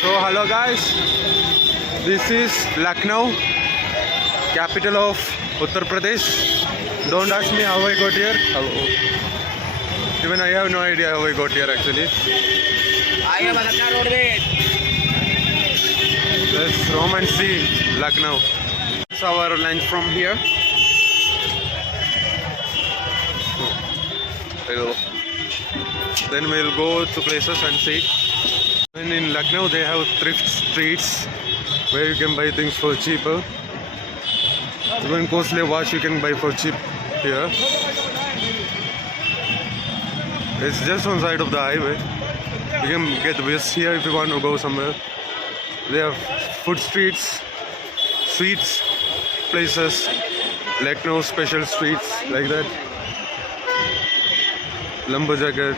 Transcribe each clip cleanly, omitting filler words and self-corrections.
So hello guys, this is Lucknow, capital of Uttar Pradesh. Don't ask me how I got here. Even I have no idea how I got here actually. Let's roam and see Lucknow. It's our lunch from here. Then we'll go to places and see. And in Lucknow they have thrift streets where you can buy things for cheaper. Even costly watch you can buy for cheap here. It's just on side of the highway. You can get this here if you want to go somewhere. They have food streets, sweets places, Lucknow special streets like that. Lumberjacket,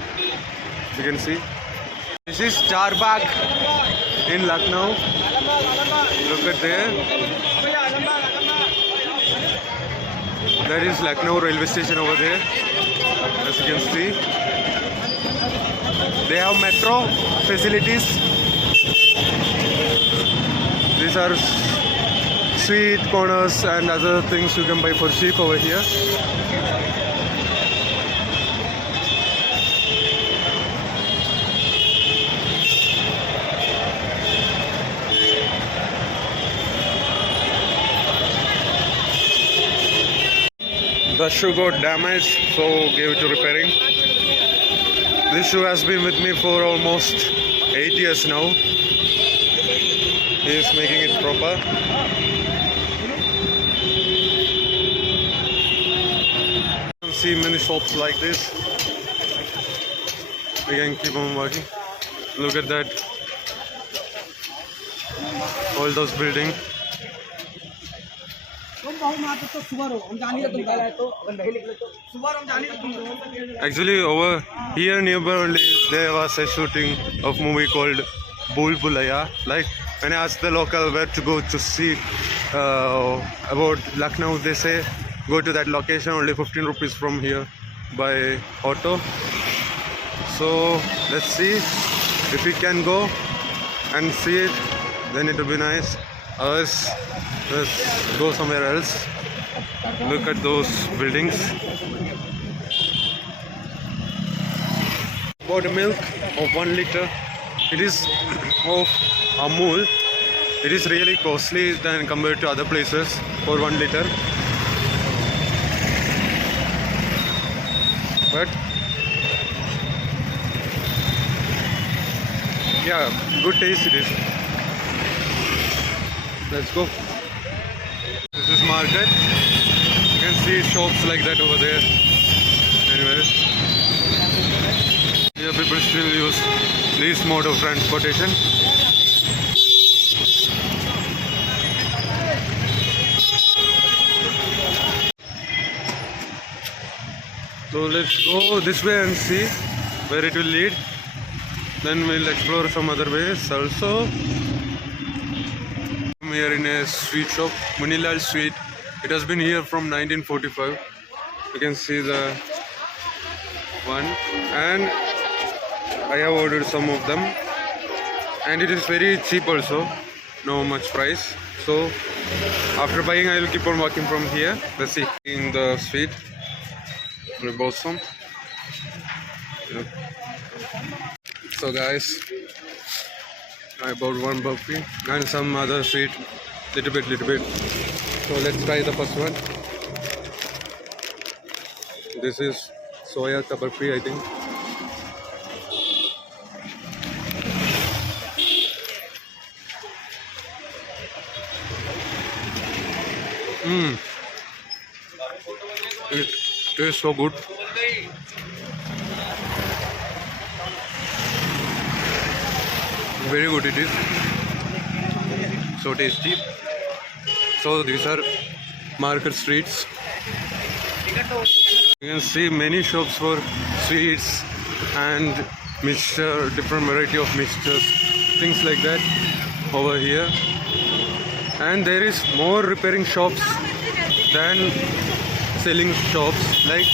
you can see. This is Charbagh in Lucknow. Look at there. That is Lucknow railway station over there. As you can see, they have metro facilities. These are street corners and other things you can buy for cheap over here. The shoe got damaged, so gave it to repairing. This shoe has been with me for almost 8 years now. He is making it proper. You can see many shops like this. We can keep on walking. Look at that. All those buildings. Actually, over here nearby only there was a shooting of movie called Bhool Bhulaiya. Like when I asked the local where to go to see about Lucknow, they say go to that location, only 15 rupees from here by auto. So let's see if we can go and see it, then it will be nice. Otherwise, let's go somewhere else. Look at those buildings. Bought milk of 1 liter. It is of Amul. It is really costly than compared to other places for 1 liter. But yeah, good taste it is. Let's go. This is market. You can see shops like that over there. Anyway, here people still use this mode of transportation. So let's go this way and see where it will lead. Then we'll explore some other ways also. I'm here in a sweet shop, Munilal Sweet. It has been here from 1945. You can see the one, and I have ordered some of them, and it is very cheap also, no much price. So after buying I will keep on walking from here. Let's see in the sweet. We bought some. So guys, I bought one burfi and some other sweet, little bit. So let's try the first one. This is soya ka burfi, I think. It tastes so good. Very good it is. So tasty. So these are market streets. You can see many shops for sweets and mixture, different variety of mixtures, things like that over here. And there is more repairing shops than selling shops. Like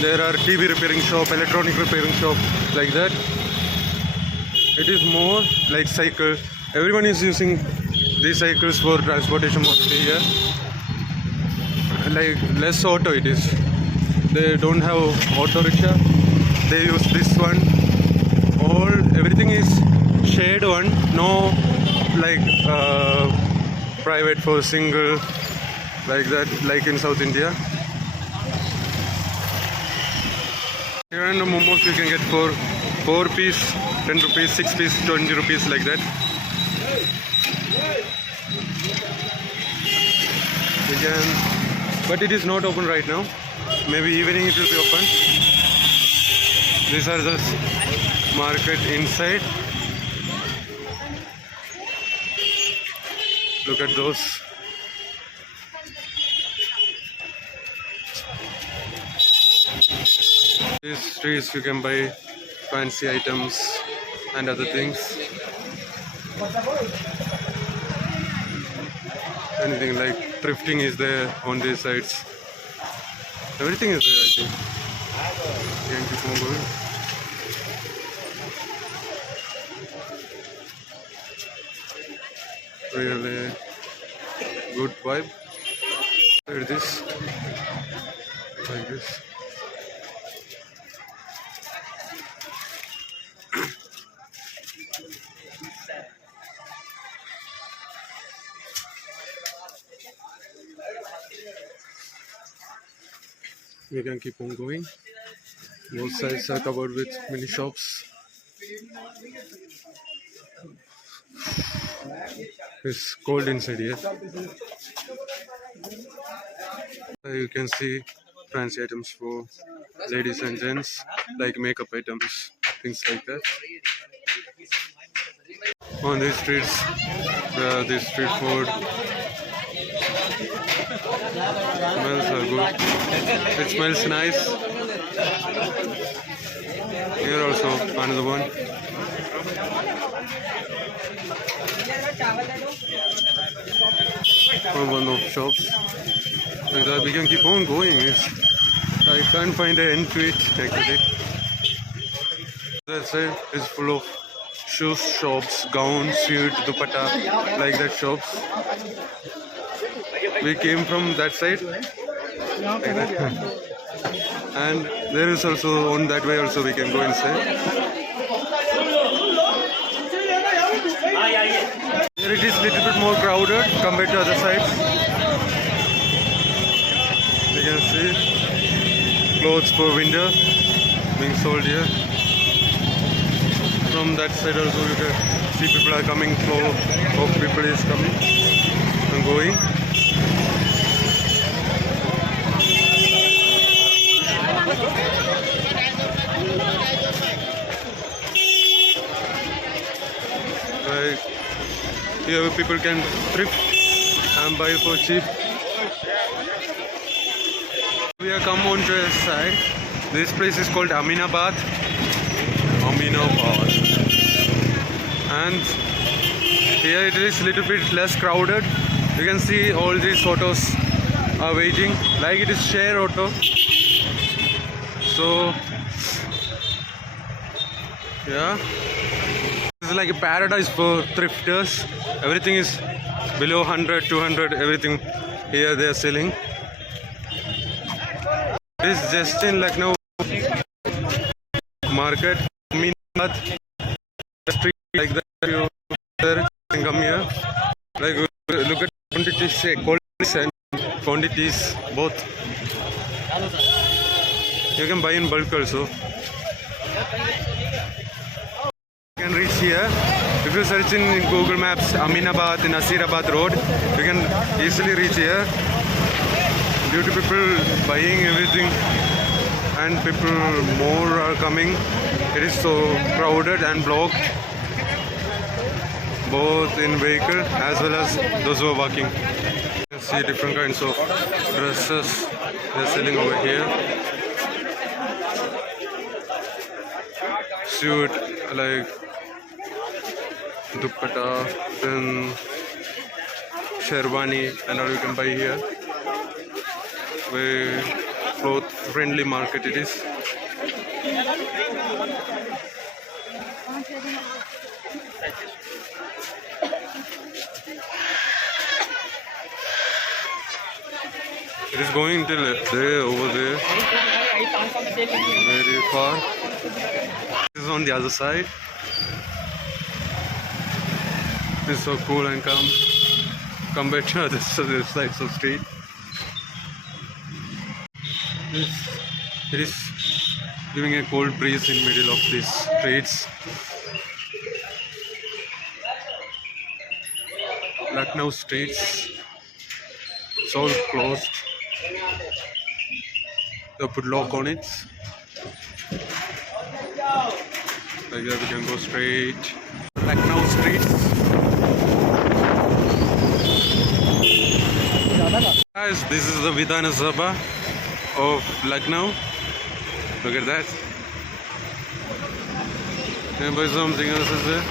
there are TV repairing shop, electronic repairing shop, like that. It is more like cycle Everyone is using these cycles for transportation mostly here. Like less auto it is. They don't have auto rickshaw. They use this one. Everything is shared one. No like private for single like that, like in South India. Here and the momos you can get for 4 piece, 10 rupees, 6 piece, 20 rupees like that. You can, but it is not open right now. Maybe evening it will be open. These are the market inside. Look at those. These streets you can buy fancy items and other things. Anything like thrifting is there on these sides. Everything is there, I think. You can keep on going. Really good vibe. Look at this. Like this. We can keep on going. Both sides are covered with many shops. It's cold inside here. You can see fancy items for ladies and gents, like makeup items, things like that. On these streets, this street food smells are good. It smells nice. Here also another one. One of shops. Like that, we can keep on going. I can't find an end to it actually. That side is full of shoes shops, gowns, suit, dupatta, like that shops. We came from that side, like that. And there is also on that way also we can go inside. Here it is little bit more crowded compared to other sides. You can see clothes for winter being sold here. From that side also you can see people are coming, flow of people is coming and going. Like here people can thrift and buy for cheap. We have come on to a side. This place is called Aminabad. And here it is a little bit less crowded. You can see all these autos are waiting, like it is share auto. So yeah, this is like a paradise for thrifters. Everything is below 100, 200, everything here they are selling. This is just in Lucknow market. Aminabad street like that. You can come here. Like look at quantities, qualities and quantities both. You can buy in bulk also. You can reach here. If you search in Google Maps Aminabad in Nasirabad Road, you can easily reach here. Due to people buying everything and people more are coming, it is so crowded and blocked, both in vehicle as well as those who are walking. You can see different kinds of dresses they are selling over here. Suit like dupatta, then sherwani and all you can buy here. Very cloth friendly market it is. It is going till there, over there, very far. This is on the other side. It's so cool and calm compared to other sides of street. It is giving a cold breeze in middle of these streets. Lucknow streets, it's all closed. They put lock on it. Like that we can go straight. Lucknow streets. Guys, this is the Vidhana Sabha of Lucknow. Look at that. And by something else is there.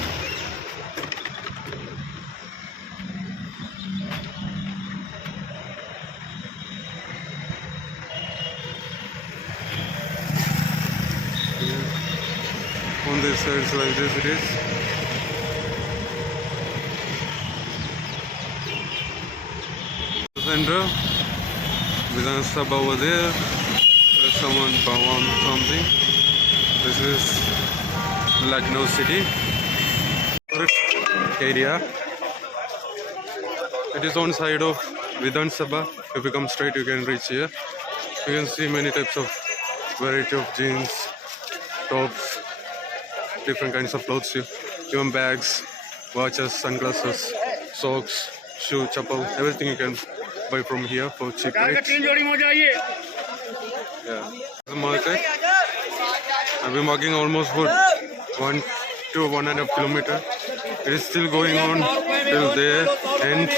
On this side, so like this it is. The center, Vidhana Sabha over there. There's someone on something. This is Lucknow city area. It is on side of Vidhan Sabha. If you come straight, you can reach here. You can see many types of variety of jeans, tops, different kinds of clothes, even bags, watches, sunglasses, socks, shoe, chappal, everything you can buy from here for cheap rates. Yeah, the market. I've been walking almost for 1 to 1.5 kilometers. It is still going on till there, and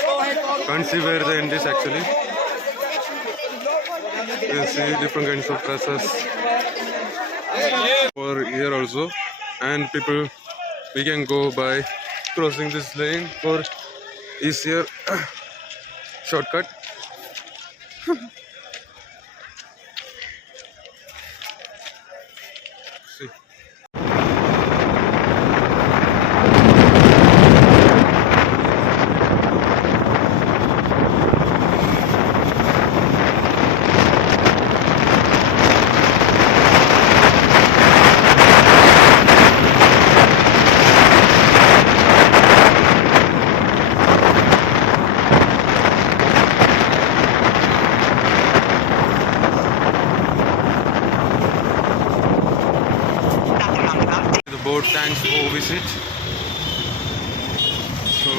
can't see where the end is actually. You can see different kinds of dresses for here also, and people, we can go by crossing this lane for easier shortcut. See. Board thanks for visit. So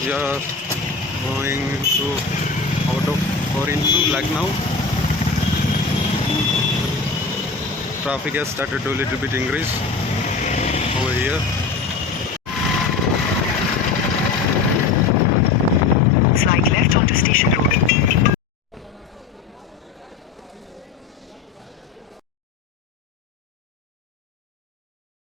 we are going out of or into Lucknow. Traffic has started to a little bit increase over here. Slide left onto Station Road.